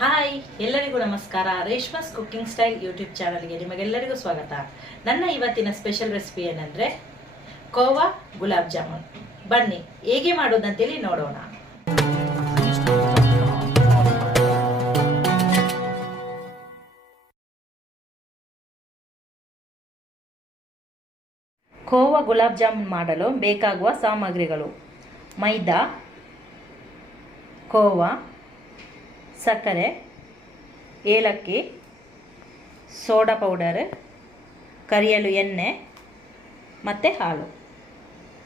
Hi ಎಲ್ಲರಿಗೂ ನಮಸ್ಕಾರ. ರೇಷ್ಮಾಸ್ cooking style YouTube ಚಾನಲ್ಗೆ ನಿಮಗೆಲ್ಲರಿಗೂ ಸ್ವಾಗತ. ನನ್ನ ಇವತ್ತಿನ ಸ್ಪೆಷಲ್ ರೆಸಿಪಿ ಏನಂದರೆ ಕೋವಾ ಗುಲಾಬ್ ಜಾಮೂನ್. ಬನ್ನಿ ಹೇಗೆ ಮಾಡೋದಂತೇಳಿ ನೋಡೋಣ. ಕೋವಾ ಗುಲಾಬ್ ಜಾಮೂನ್ ಮಾಡಲು ಬೇಕಾಗುವ ಸಾಮಗ್ರಿಗಳು: ಮೈದಾ, ಕೋವಾ, ಸಕ್ಕರೆ, ಏಲಕ್ಕಿ, ಸೋಡಾ ಪೌಡರ್, ಕರಿಯಲು ಎಣ್ಣೆ ಮತ್ತು ಹಾಲು.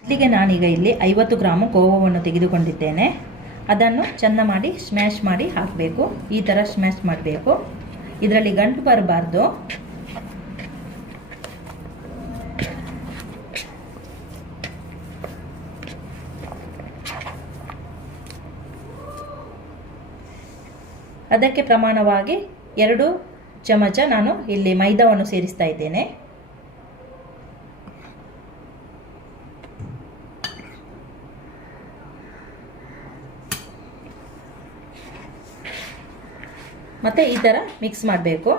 ಇಲ್ಲಿಗೆ ನಾನೀಗ ಇಲ್ಲಿ 50 ಗ್ರಾಮು ಕೋವಾವನ್ನು ತೆಗೆದುಕೊಂಡಿದ್ದೇನೆ. ಅದನ್ನು ಚೆಂದ ಮಾಡಿ ಸ್ಮ್ಯಾಶ್ ಮಾಡಿ ಹಾಕಬೇಕು. ಈ ಥರ ಸ್ಮ್ಯಾಶ್ ಮಾಡಬೇಕು. ಇದರಲ್ಲಿ ಗಂಟು ಬರಬಾರ್ದು. ಅದಕ್ಕೆ ಪ್ರಮಾಣವಾಗಿ 2 ಚಮಚ ನಾನು ಇಲ್ಲಿ ಮೈದಾವನ್ನು ಸೇರಿಸ್ತಾ ಇದ್ದೇನೆ. ಮತ್ತು ಈ ಥರ ಮಿಕ್ಸ್ ಮಾಡಬೇಕು.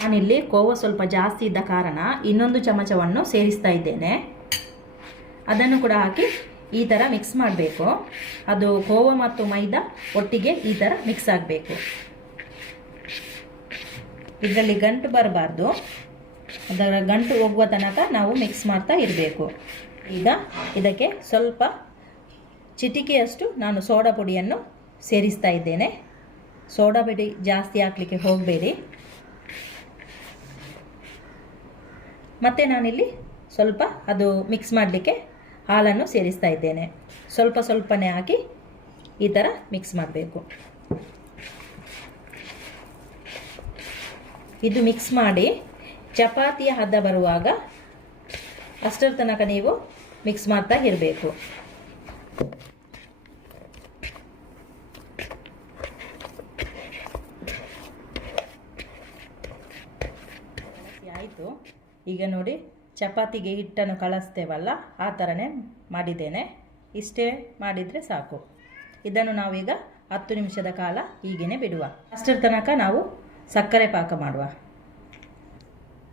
ನಾನಿಲ್ಲಿ ಕೋವಾ ಸ್ವಲ್ಪ ಜಾಸ್ತಿ ಇದ್ದ ಕಾರಣ 1 ಚಮಚವನ್ನು ಸೇರಿಸ್ತಾ ಇದ್ದೇನೆ. ಅದನ್ನು ಕೂಡ ಹಾಕಿ ಈ ಥರ ಮಿಕ್ಸ್ ಮಾಡಬೇಕು. ಅದು ಕೋವಾ ಮತ್ತು ಮೈದಾ ಒಟ್ಟಿಗೆ ಈ ಥರ ಮಿಕ್ಸ್ ಆಗಬೇಕು. ಇದರಲ್ಲಿ ಗಂಟು ಬರಬಾರ್ದು. ಅದರ ಗಂಟು ಹೋಗುವ ತನಕ ನಾವು ಮಿಕ್ಸ್ ಮಾಡ್ತಾ ಇರಬೇಕು. ಈಗ ಇದಕ್ಕೆ ಸ್ವಲ್ಪ ಚಿಟಿಕೆಯಷ್ಟು ನಾನು ಸೋಡಾ ಪುಡಿಯನ್ನು ಸೇರಿಸ್ತಾ ಇದ್ದೇನೆ. ಸೋಡಾ ಪುಡಿ ಜಾಸ್ತಿ ಹಾಕಲಿಕ್ಕೆ ಹೋಗಬೇಡಿ. ಮತ್ತು ನಾನಿಲ್ಲಿ ಸ್ವಲ್ಪ ಅದು ಮಿಕ್ಸ್ ಮಾಡಲಿಕ್ಕೆ ಹಾಲನ್ನು ಸೇರಿಸ್ತಾ ಇದ್ದೇನೆ. ಸ್ವಲ್ಪ ಸ್ವಲ್ಪನೇ ಹಾಕಿ ಈ ಥರ ಮಿಕ್ಸ್ ಮಾಡಬೇಕು. ಇದು ಮಿಕ್ಸ್ ಮಾಡಿ ಚಪಾತಿಯ ಹದ ಬರುವಾಗ ಅಷ್ಟರ ತನಕ ನೀವು ಮಿಕ್ಸ್ ಮಾಡ್ತಾ ಇರಬೇಕು. ಆಯಿತು. ಈಗ ನೋಡಿ, ಚಪಾತಿಗೆ ಹಿಟ್ಟನ್ನು ಕಳಿಸ್ತೇವಲ್ಲ ಆ ಥರನೇ ಮಾಡಿದ್ದೇನೆ. ಇಷ್ಟೇ ಮಾಡಿದರೆ ಸಾಕು. ಇದನ್ನು ನಾವೀಗ 10 ನಿಮಿಷದ ಕಾಲ ಹೀಗೇ ಬಿಡುವ. ಅಷ್ಟರ ತನಕ ನಾವು ಸಕ್ಕರೆ ಪಾಕ ಮಾಡುವ.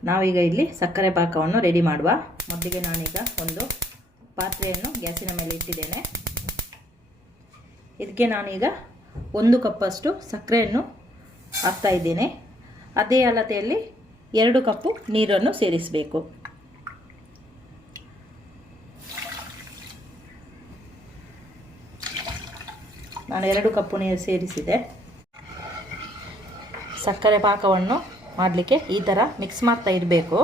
ನಾವೀಗ ಇಲ್ಲಿ ಸಕ್ಕರೆ ಪಾಕವನ್ನು ರೆಡಿ ಮಾಡುವ. ಮೊದಲಿಗೆ ನಾನೀಗ ಒಂದು ಪಾತ್ರೆಯನ್ನು ಗ್ಯಾಸಿನ ಮೇಲೆ ಇಟ್ಟಿದ್ದೇನೆ. ಇದಕ್ಕೆ ನಾನೀಗ 1 ಕಪ್ಪಷ್ಟು ಸಕ್ಕರೆಯನ್ನು ಹಾಕ್ತಾ ಇದ್ದೇನೆ. ಅದೇ ಅಳತೆಯಲ್ಲಿ 2 ಕಪ್ಪು ನೀರನ್ನು ಸೇರಿಸಬೇಕು. ನಾನು 2 ಕಪ್ಪು ನೀರು ಸೇರಿಸಿದೆ. ಸಕ್ಕರೆ ಪಾಕವನ್ನು ಮಾಡಲಿಕ್ಕೆ ಈ ಥರ ಮಿಕ್ಸ್ ಮಾಡ್ತಾ ಇರಬೇಕು.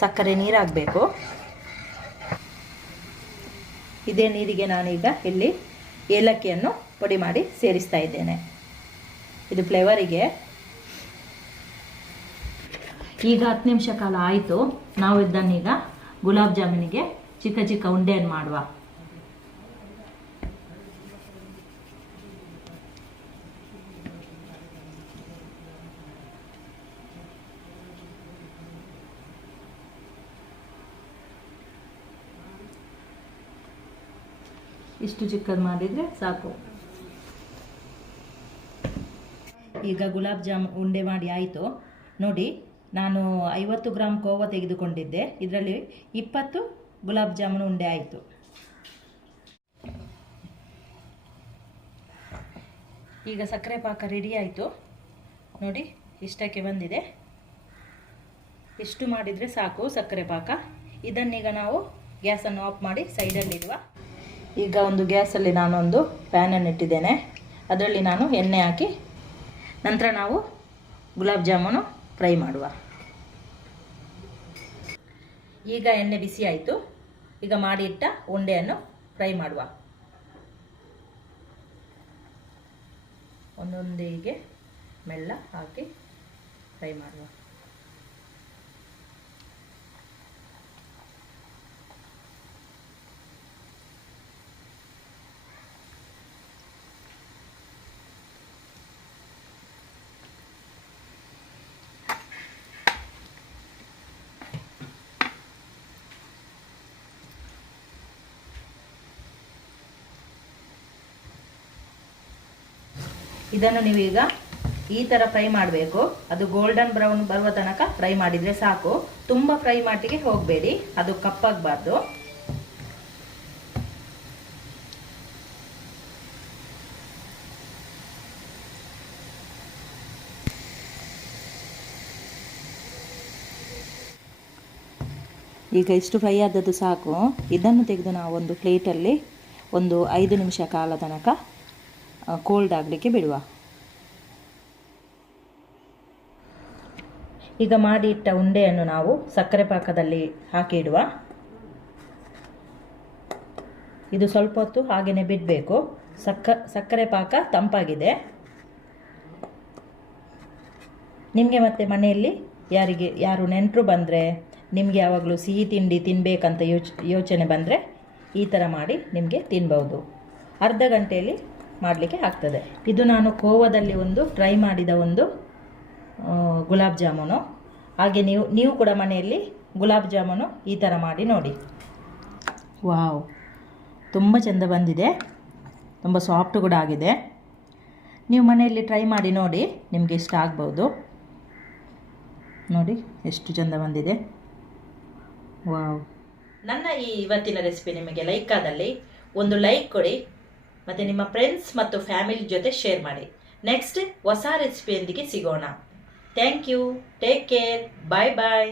ಸಕ್ಕರೆ ನೀರಾಗಬೇಕು. ಇದೇ ನೀರಿಗೆ ನಾನೀಗ ಇಲ್ಲಿ ಏಲಕ್ಕಿಯನ್ನು ಪುಡಿ ಮಾಡಿ ಸೇರಿಸ್ತಾ ಇದ್ದೇನೆ. ಇದು ಫ್ಲೇವರಿಗೆ. ಈಗ 10 ನಿಮಿಷ ಕಾಲ ಆಯಿತು. ನಾವು ಇದನ್ನೀಗ ಗುಲಾಬ್ ಜಾಮೂನಿಗೆ ಚಿಕ್ಕ ಚಿಕ್ಕ ಉಂಡೆಯನ್ನು ಮಾಡುವ. ಇಷ್ಟು ಚಿಕ್ಕದು ಮಾಡಿದರೆ ಸಾಕು. ಈಗ ಗುಲಾಬ್ ಜಾಮೂನ್ ಉಂಡೆ ಮಾಡಿ ಆಯಿತು. ನೋಡಿ, ನಾನು 50 ಗ್ರಾಮ್ ಕೋವಾ ತೆಗೆದುಕೊಂಡಿದ್ದೆ. ಇದರಲ್ಲಿ 20 ಗುಲಾಬ್ ಜಾಮೂನ್ ಉಂಡೆ ಆಯಿತು. ಈಗ ಸಕ್ಕರೆ ಪಾಕ ರೆಡಿ ಆಯಿತು. ನೋಡಿ, ಇಷ್ಟಕ್ಕೆ ಬಂದಿದೆ. ಇಷ್ಟು ಮಾಡಿದರೆ ಸಾಕು ಸಕ್ಕರೆ ಪಾಕ. ಇದನ್ನೀಗ ನಾವು ಗ್ಯಾಸನ್ನು ಆಫ್ ಮಾಡಿ ಸೈಡಲ್ಲಿಡುವ. ಈಗ ಒಂದು ಗ್ಯಾಸಲ್ಲಿ ನಾನೊಂದು ಪ್ಯಾನನ್ನು ಇಟ್ಟಿದ್ದೇನೆ. ಅದರಲ್ಲಿ ನಾನು ಎಣ್ಣೆ ಹಾಕಿ ನಂತರ ನಾವು ಗುಲಾಬ್ ಜಾಮೂನು ಫ್ರೈ ಮಾಡುವ. ಈಗ ಎಣ್ಣೆ ಬಿಸಿ ಆಯಿತು. ಈಗ ಮಾಡಿಟ್ಟ ಉಂಡೆಯನ್ನು ಫ್ರೈ ಮಾಡುವ. ಒಂದೊಂದಿಗೆ ಮೆಲ್ಲ ಹಾಕಿ ಫ್ರೈ ಮಾಡುವ. ಇದನ್ನು ನೀವೀಗ ಈ ಥರ ಫ್ರೈ ಮಾಡಬೇಕು. ಅದು ಗೋಲ್ಡನ್ ಬ್ರೌನ್ ಬರುವ ತನಕ ಫ್ರೈ ಮಾಡಿದರೆ ಸಾಕು. ತುಂಬ ಫ್ರೈ ಮಾಡಿಗೆ ಹೋಗಬೇಡಿ, ಅದು ಕಪ್ಪಾಗಬಾರ್ದು. ಈಗ ಇಷ್ಟು ಫ್ರೈ ಆದದ್ದು ಸಾಕು. ಇದನ್ನು ತೆಗೆದು ನಾವು ಒಂದು ಪ್ಲೇಟಲ್ಲಿ ಒಂದು 5 ನಿಮಿಷ ಕಾಲ ತನಕ ಕೋಲ್ಡ್ ಆಗಲಿಕ್ಕೆ ಬಿಡುವ. ಈಗ ಮಾಡಿ ಇಟ್ಟ ಉಂಡೆಯನ್ನು ನಾವು ಸಕ್ಕರೆ ಪಾಕದಲ್ಲಿ ಹಾಕಿ ಇಡುವ. ಇದು ಸ್ವಲ್ಪ ಹೊತ್ತು ಹಾಗೆಯೇ ಬಿಡಬೇಕು. ಸಕ್ಕರೆ ಪಾಕ ತಂಪಾಗಿದೆ. ನಿಮಗೆ ಮತ್ತೆ ಮನೆಯಲ್ಲಿ ಯಾರು ನೆಂಟರು ಬಂದರೆ, ನಿಮಗೆ ಯಾವಾಗಲೂ ಸಿಹಿ ತಿಂಡಿ ತಿನ್ನಬೇಕಂತ ಯೋಚನೆ ಬಂದರೆ ಈ ಥರ ಮಾಡಿ ನಿಮಗೆ ತಿನ್ಬೋದು. ಅರ್ಧ ಗಂಟೆಯಲ್ಲಿ ಮಾಡಲಿಕ್ಕೆ ಆಗ್ತದೆ. ಇದು ನಾನು ಖೋವಾದಲ್ಲಿ ಒಂದು ಟ್ರೈ ಮಾಡಿದ ಒಂದು ಗುಲಾಬ್ ಜಾಮೂನು. ಹಾಗೆ ನೀವು ಕೂಡ ಮನೆಯಲ್ಲಿ ಗುಲಾಬ್ ಜಾಮೂನು ಈ ಥರ ಮಾಡಿ ನೋಡಿ. ವಾವ್, ತುಂಬ ಚೆಂದ ಬಂದಿದೆ, ತುಂಬ ಸಾಫ್ಟ್ ಕೂಡ ಆಗಿದೆ. ನೀವು ಮನೆಯಲ್ಲಿ ಟ್ರೈ ಮಾಡಿ ನೋಡಿ, ನಿಮಗೆ ಇಷ್ಟ ಆಗ್ಬೋದು. ನೋಡಿ ಎಷ್ಟು ಚೆಂದ ಬಂದಿದೆ. ವಾವ್. ನನ್ನ ಈ ಇವತ್ತಿನ ರೆಸಿಪಿ ನಿಮಗೆ ಲೈಕ್ ಆದಲ್ಲಿ ಒಂದು ಲೈಕ್ ಕೊಡಿ, ಮತ್ತು ನಿಮ್ಮ ಫ್ರೆಂಡ್ಸ್ ಮತ್ತು ಫ್ಯಾಮಿಲಿ ಜೊತೆ ಶೇರ್ ಮಾಡಿ. ನೆಕ್ಸ್ಟ್ ಹೊಸ ರೆಸಿಪಿಯೊಂದಿಗೆ ಸಿಗೋಣ. Thank you. Take care. Bye bye.